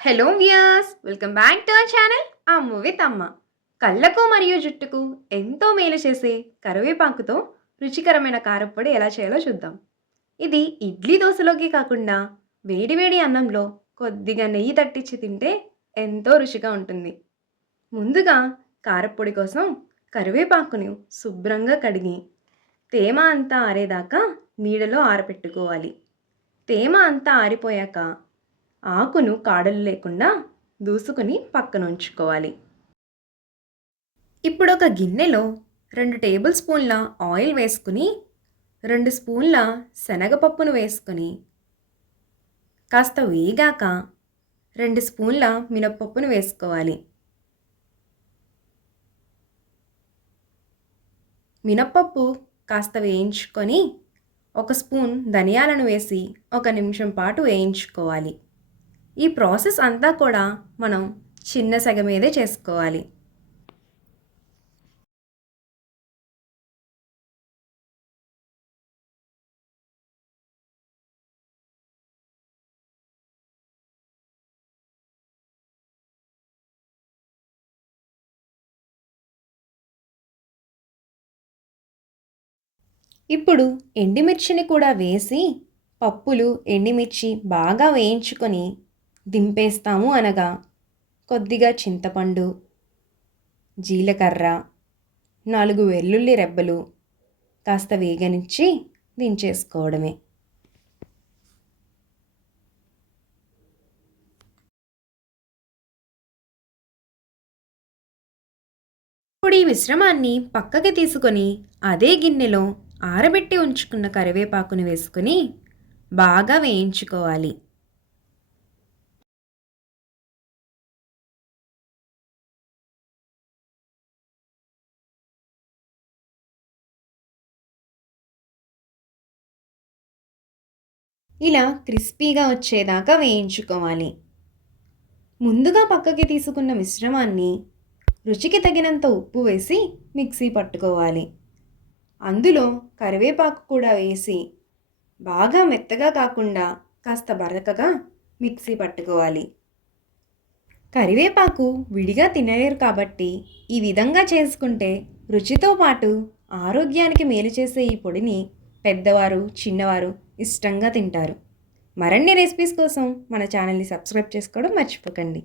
Hello viewers welcome back to our channel ఆ movie తమ్మ కళ్ళకు మరియు జుట్టుకు ఎంతో మేలు చేసే కరివేపాకుతో రుచికరమైన కారప్పొడి ఎలా చేయాలో చూద్దాం. ఇది ఇడ్లీ దోశలోకి కాకుండా వేడివేడి అన్నంలో కొద్దిగా నెయ్యి తట్టించి తింటే ఎంతో రుచిగా ఉంటుంది. ముందుగా కారప్పొడి కోసం కరివేపాకుని శుభ్రంగా కడిగి తేమ అంతా ఆరేదాకా నీడలో ఆరపెట్టుకోవాలి. తేమ అంతా ఆరిపోయాక ఆకును కాడలు లేకుండా దూసుకుని పక్కన ఉంచుకోవాలి ఇప్పుడు ఒక గిన్నెలో రెండు టేబుల్ స్పూన్ల ఆయిల్ వేసుకుని రెండు స్పూన్ల శనగపప్పును వేసుకొని కాస్త వేగాక రెండు స్పూన్ల మినప్పప్పును వేసుకోవాలి. మినప్పప్పు కాస్త వేయించుకొని ఒక స్పూన్ ధనియాలను వేసి ఒక నిమిషం పాటు వేయించుకోవాలి. ఈ ప్రాసెస్ అంతా కూడా మనం చిన్న సెగ మీదే చేసుకోవాలి. ఇప్పుడు ఎండిమిర్చిని కూడా వేసి పప్పులు ఎండిమిర్చి బాగా వేయించుకొని దింపేస్తాము అనగా కొద్దిగా చింతపండు జీలకర్ర నాలుగు వెల్లుల్లి రెబ్బలు కాస్త వేగనిచ్చి దించేసుకోవడమే. ఇప్పుడు ఈ మిశ్రమాన్ని పక్కకి తీసుకొని అదే గిన్నెలో ఆరబెట్టి ఉంచుకున్న కరివేపాకును వేసుకొని బాగా వేయించుకోవాలి. ఇలా క్రిస్పీగా వచ్చేదాకా వేయించుకోవాలి. ముందుగా పక్కకి తీసుకున్న మిశ్రమాన్ని రుచికి తగినంత ఉప్పు వేసి మిక్సీ పట్టుకోవాలి. అందులో కరివేపాకు కూడా వేసి బాగా మెత్తగా కాకుండా కాస్త బరకగా మిక్సీ పట్టుకోవాలి. కరివేపాకు విడిగా తినలేరు కాబట్టి ఈ విధంగా చేసుకుంటే రుచితో పాటు ఆరోగ్యానికి మేలు చేసే ఈ పొడిని పెద్దవారు చిన్నవారు ఇష్టంగా తింటారు. మరిన్ని రెసిపీస్ కోసం మన ఛానల్ని సబ్స్క్రైబ్ చేసుకోవడం మర్చిపోకండి.